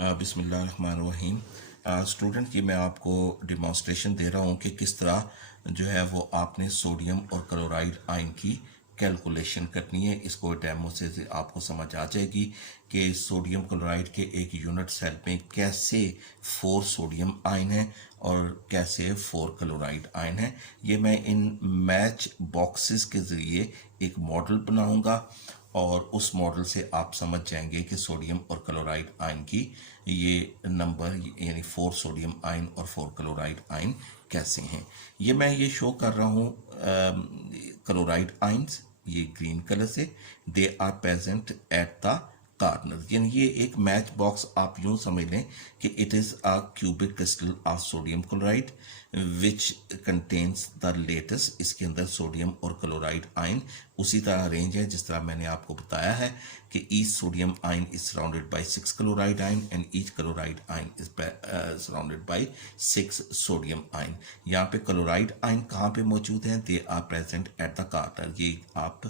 बिस्मिल्लाहिर्रहमानिर्रहीम। स्टूडेंट, ये मैं आपको डिमॉन्स्ट्रेशन दे रहा हूँ कि किस तरह जो है वो आपने सोडियम और क्लोराइड आयन की कैलकुलेशन करनी है। इसको डेमो से आपको समझ आ जाएगी कि सोडियम क्लोराइड के एक यूनिट सेल में कैसे 4 सोडियम आयन है और कैसे 4 क्लोराइड आयन है। ये मैं इन मैच बॉक्सेस के ज़रिए एक मॉडल बनाऊंगा और उस मॉडल से आप समझ जाएंगे कि सोडियम और क्लोराइड आयन की ये नंबर यानी 4 सोडियम आयन और 4 क्लोराइड आयन कैसे हैं। ये मैं ये शो कर रहा हूँ क्लोराइड आयन्स, ये ग्रीन कलर से, they are present at the corner. यानी ये एक मैच बॉक्स आप यूं समझ लें कि it is a cubic crystal of sodium chloride which contains the latest. इसके अंदर सोडियम और क्लोराइड आयन उसी तरह अरेंज है जिस तरह मैंने आपको बताया है कि each sodium ion is surrounded by 6 chloride ion and each chloride ion is surrounded by 6 sodium ion. यहाँ पे क्लोराइड आयन कहाँ पे मौजूद हैं? They are present at the corner. ये आप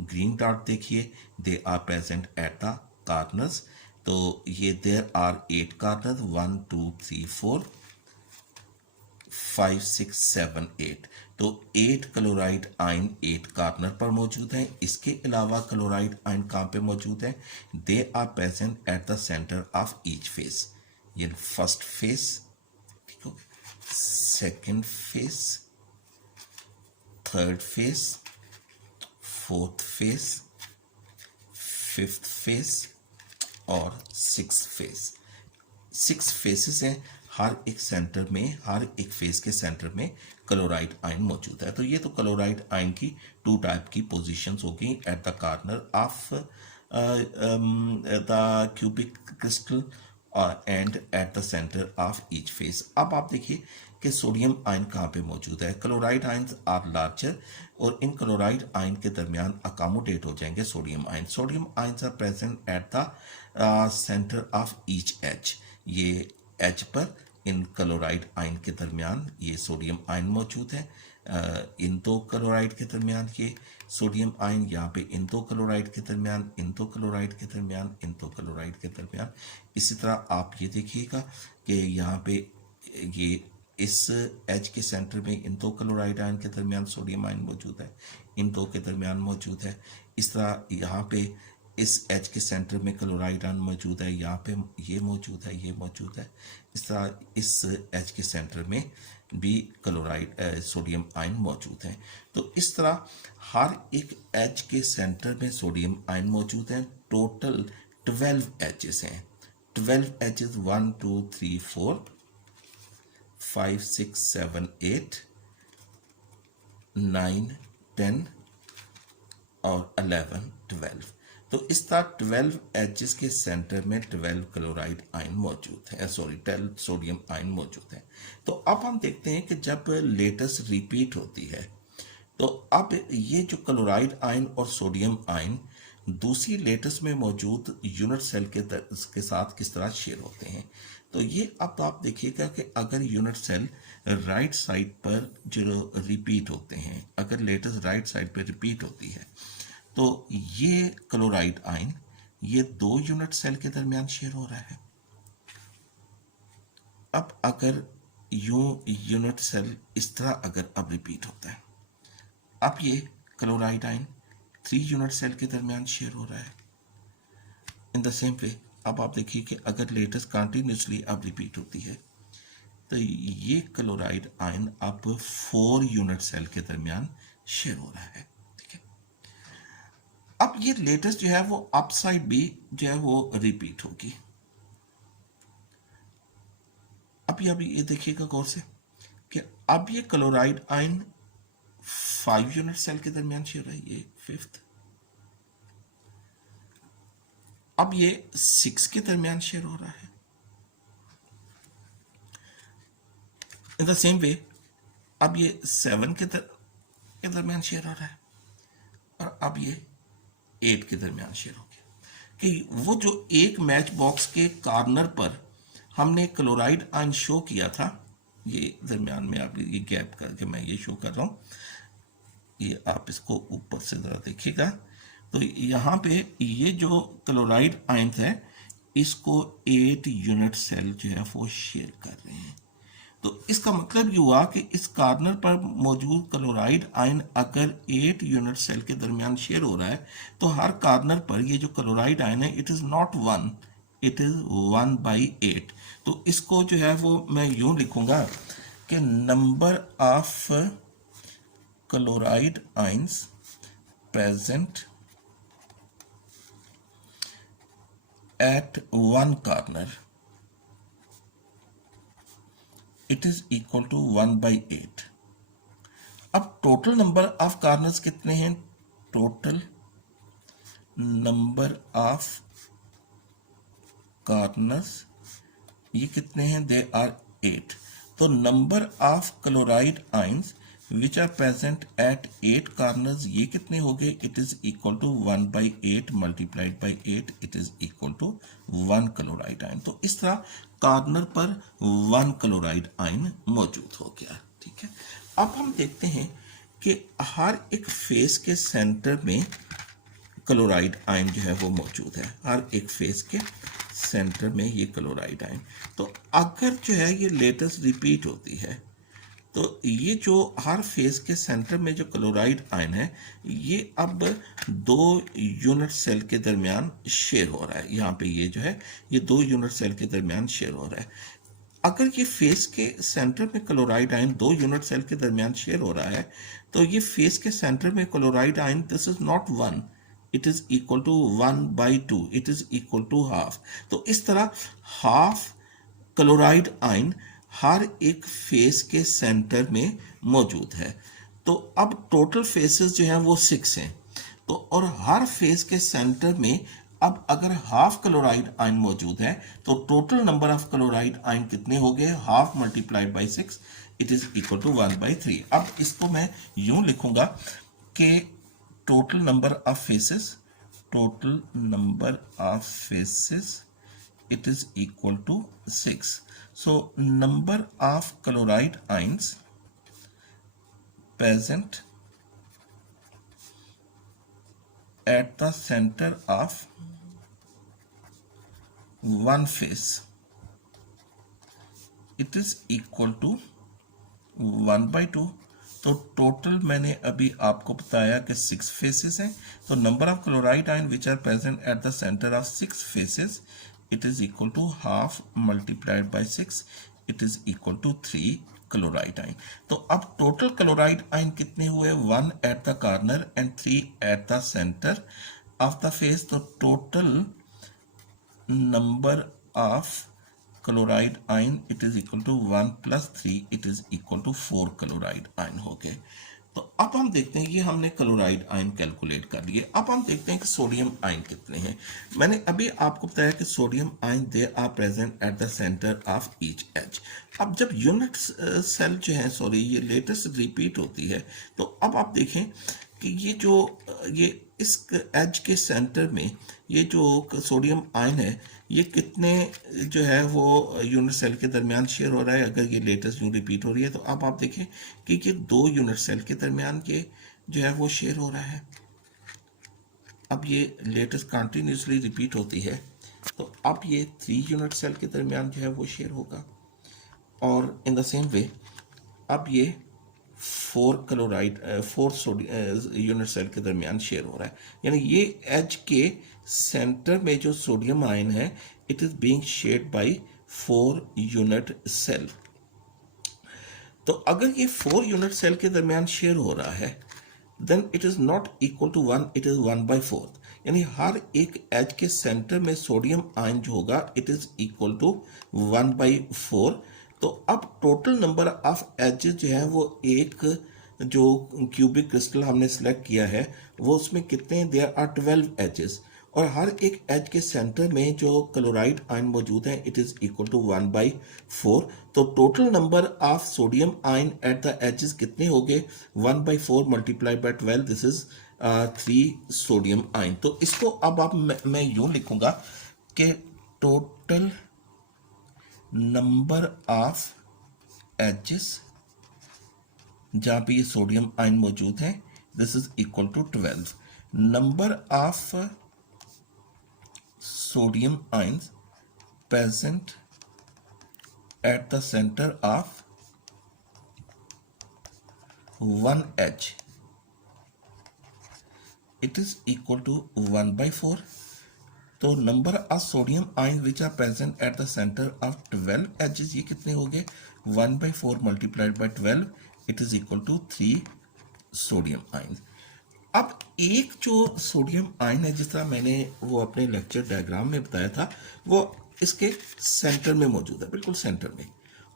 ग्रीन डॉट देखिए, they are present at the corners. तो ये देयर आर 8 कार्नर, 1 2 3 4 5 6 7 8। तो 8 क्लोराइड आयन 8 कार्नर पर मौजूद हैं। इसके अलावा क्लोराइड आयन कहाँ पे मौजूद हैं? They are present at the centre of each face. ये फर्स्ट फेस, ठीक हो, second face, third face, fourth face, fifth face और सिक्स फेस। 6 फेसेस हैं। हर एक सेंटर में, हर एक फेस के सेंटर में क्लोराइड आयन मौजूद है। तो ये तो क्लोराइड आयन की 2 टाइप की पोजीशंस होगी eight the corner of the cubic crystal and eight the centre of each face. अब आप देखिए कि सोडियम आयन कहाँ पे मौजूद है। क्लोराइड आयन आर लार्जर और इन क्लोराइड आयन के दरमियान अकोमोडेट हो जाएंगे sodium ion. Sodium ion are present at the centre of each edge. ये एच पर इन क्लोराइड आयन के दरमियान ये सोडियम आयन मौजूद है। इन 2 क्लोराइड के दरमियान ये सोडियम आयन, यहाँ पे इन 2 क्लोराइड के दरमियान, इन 2 क्लोराइड के दरमियान, इन 2 क्लोराइड के दरमियान। इसी तरह आप ये देखिएगा कि यहाँ पे ये इस एच के सेंटर में इन 2 क्लोराइड आयन के दरमियान सोडियम आयन मौजूद है, इन 2 के दरमियान मौजूद है। इस तरह यहाँ पे इस एच के सेंटर में क्लोराइड आयन मौजूद है, यहाँ पे ये मौजूद है, ये मौजूद है। इस तरह इस एच के सेंटर में भी क्लोराइड सोडियम आयन मौजूद हैं। तो इस तरह हर एक एच के सेंटर में सोडियम आयन मौजूद हैं। टोटल 12 एचेस हैं। 12 एचेस 1 2 3 4 5 6 7 8 9 10 और 11 12। तो इस तरह 12 एचेस के सेंटर में 12 क्लोराइड आयन मौजूद है, सॉरी 12 सोडियम आयन मौजूद है। तो अब हम देखते हैं कि जब लेटेस्ट रिपीट होती है तो अब ये जो क्लोराइड आयन और सोडियम आयन दूसरी लेटेस्ट में मौजूद यूनिट सेल के साथ किस तरह शेयर होते हैं। तो ये अब आप देखिएगा कि अगर यूनिट सेल राइट साइड पर जो रिपीट होते हैं, अगर लेटेस्ट राइट साइड पर रिपीट होती है तो ये क्लोराइड आयन ये 2 यूनिट सेल के दरमियान शेयर हो रहा है। अब अगर यूनिट सेल इस तरह अगर अब रिपीट होता है, अब ये क्लोराइड आयन 3 यूनिट सेल के दरमियान शेयर हो रहा है। इन द सेम वे अब आप देखिए कि अगर लेटेस्ट कंटिन्यूसली अब रिपीट होती है तो ये क्लोराइड आयन अब 4 यूनिट सेल के दरमियान शेयर हो रहा है। अब ये लेटेस्ट जो है वो अपसाइड भी जो है वो रिपीट होगी। अभी ये देखिएगा गौर से कि अब ये क्लोराइड आयन 5 यूनिट सेल के दरमियान शेयर है, ये 5th। अब ये 6 के दरमियान शेयर हो रहा है। इन द सेम वे अब ये 7 के दरमियान शेयर हो रहा है और अब ये 8 के दरमियान शेयर हो गया। कि वो जो एक मैच बॉक्स के कॉर्नर पर हमने क्लोराइड आयन शो किया था, ये दरमियान में आप ये गैप करके मैं ये शो कर रहा हूँ, ये आप इसको ऊपर से ज़रा देखिएगा। तो यहाँ पे ये जो क्लोराइड आयन है इसको 8 यूनिट सेल जो है वो शेयर कर रहे हैं। तो इसका मतलब ये हुआ कि इस कॉर्नर पर मौजूद क्लोराइड आयन अगर 8 यूनिट सेल के दरमियान शेयर हो रहा है तो हर कॉर्नर पर ये जो क्लोराइड आयन है it is not 1, it is 1/8। तो इसको जो है वो मैं यूं लिखूंगा कि number of chloride ions present at one corner it is equal to 1/8। अब टोटल नंबर ऑफ कॉर्नर्स कितने हैं? टोटल नंबर ऑफ कॉर्नर्स ये कितने हैं? They are 8। तो number of chloride ions which are present at 8 corners ये कितने हो गए? It is equal to 1/8 multiplied by 8, it is equal to 1 chloride ion. तो इस तरह कॉर्नर पर 1 क्लोराइड आयन मौजूद हो गया। ठीक है, अब हम देखते हैं कि हर एक फेस के सेंटर में क्लोराइड आयन जो है वो मौजूद है। हर एक फेस के सेंटर में ये क्लोराइड आयन। तो अगर जो है ये लेटेस्ट रिपीट होती है तो ये जो हर फेस के सेंटर में जो क्लोराइड आयन है ये अब 2 यूनिट सेल के दरमियान शेयर हो रहा है। यहाँ पे ये जो है ये 2 यूनिट सेल के दरमियान शेयर हो रहा है। अगर ये फेस के सेंटर में क्लोराइड आयन 2 यूनिट सेल के दरमियान शेयर हो रहा है तो ये फेस के सेंटर में chloride ion this is not 1, it is equal to 1/2, it is equal to half. तो इस तरह हाफ क्लोराइड आयन हर एक फेस के सेंटर में मौजूद है। तो अब टोटल फेसेस जो हैं वो 6 हैं। तो और हर फेस के सेंटर में अब अगर हाफ क्लोराइड आयन मौजूद है तो total number of chloride ion कितने हो गए? Half multiplied by 6, it is equal to 1/3। अब इसको मैं यूं लिखूंगा कि total number of faces, total number of faces it is equal to 6. So number of chloride ions present at the center of one face it is equal to 1/2। तो total मैंने अभी आपको बताया कि 6 फेसेस हैं। तो number of chloride ion which are present at the centre of 6 faces it is equal to half multiplied by 6, it is equal to 3 chloride ion. तो अब टोटल क्लोराइड आयन कितने हुए? 1 at the corner and 3 at the centre of the face. तो total number of chloride ion it is equal to 1 + 3, it is equal to 4 chloride ion हो गए। तो अब हम देखते हैं ये हमने क्लोराइड आयन कैलकुलेट कर लिए। अब हम देखते हैं कि सोडियम आयन कितने हैं। मैंने अभी आपको बताया कि sodium ion they are present at the centre of each edge. अब जब यूनिट सेल जो है ये लेटेस्ट रिपीट होती है तो अब आप देखें कि ये इस एज के सेंटर में ये जो सोडियम आयन है ये कितने जो है वो यूनिट सेल के दरमियान शेयर हो रहा है। अगर ये लेटेस्ट यूं रिपीट हो रही है तो अब आप देखें कि ये 2 यूनिट सेल के दरमियान ये जो है वो शेयर हो रहा है। अब ये लेटेस्ट कंटिन्यूसली रिपीट होती है तो अब ये 3 यूनिट सेल के दरमियान जो है वो शेयर होगा। और इन द सेम वे अब ये 4 यूनिट सेल के दरमियान शेयर हो रहा है। यानी ये एज के सेंटर में जो सोडियम आयन है it is being shared by 4 unit cell. तो अगर ये 4 यूनिट सेल के दरमियान शेयर हो रहा है then it is not equal to 1, it is 1/4। यानी हर एक एज के सेंटर में सोडियम आयन जो होगा इट इज इक्वल टू 1/4। तो अब टोटल नंबर ऑफ एजेस जो है वो एक जो क्यूबिक क्रिस्टल हमने सेलेक्ट किया है वो उसमें कितने? देयर आर 12 एजेस और हर एक एज के सेंटर में जो क्लोराइड आयन मौजूद है इट इज इक्वल टू 1/4। तो total number of sodium ion at the edges कितने हो गए? 1/4 multiplied by 12, this is 3 sodium ion. तो इसको अब आप मैं यूं लिखूंगा कि टोटल नंबर ऑफ एजेस जहाँ पे ये सोडियम आयन मौजूद है this is equal to 12। Number of sodium ions present at the center of 1H, it is equal to 1/4. तो number of sodium ion which are present at the centre of 12 edges, ये कितने हो गए? 1/4 multiplied by 12, it is equal to 3 sodium ion. अब एक जो sodium ion है, जिस तरह मैंने वो अपने लेक्चर डायग्राम में बताया था, वो इसके सेंटर में मौजूद है, बिल्कुल सेंटर में,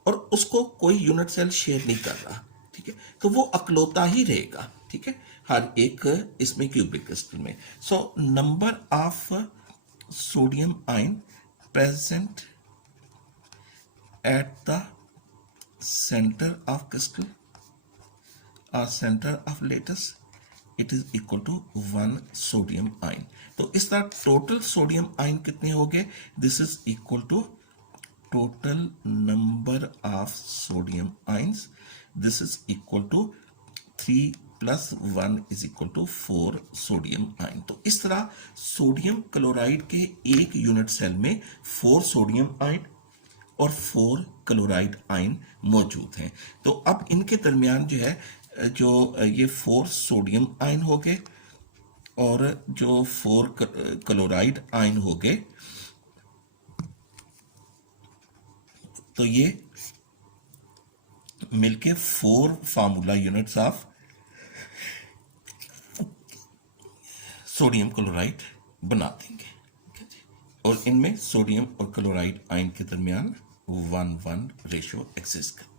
और उसको कोई यूनिट सेल शेयर नहीं कर रहा, ठीक है, तो वो अकलौता ही रहेगा, ठीक है, हर एक इसमें क्यूबिक क्रिस्टल में। So number of sodium ion present at the center of crystal or center of lattice, it is equal to 1 sodium ion। तो इस तरह टोटल सोडियम आयन कितने हो गए? This is equal to total number of sodium ions, this is equal to 3 + 1 is equal to 4 sodium ion. तो इस तरह sodium chloride के एक यूनिट सेल में 4 सोडियम आयन और 4 क्लोराइड आयन मौजूद हैं। तो अब इनके दरमियान जो है, जो ये 4 सोडियम आयन हो गए और जो 4 क्लोराइड आयन हो गए, तो ये मिलके 4 formula units of sodium chloride बना देंगे, और इनमें सोडियम और क्लोराइड आयन के दरमियान 1:1 रेशो एग्जिस्ट करता है।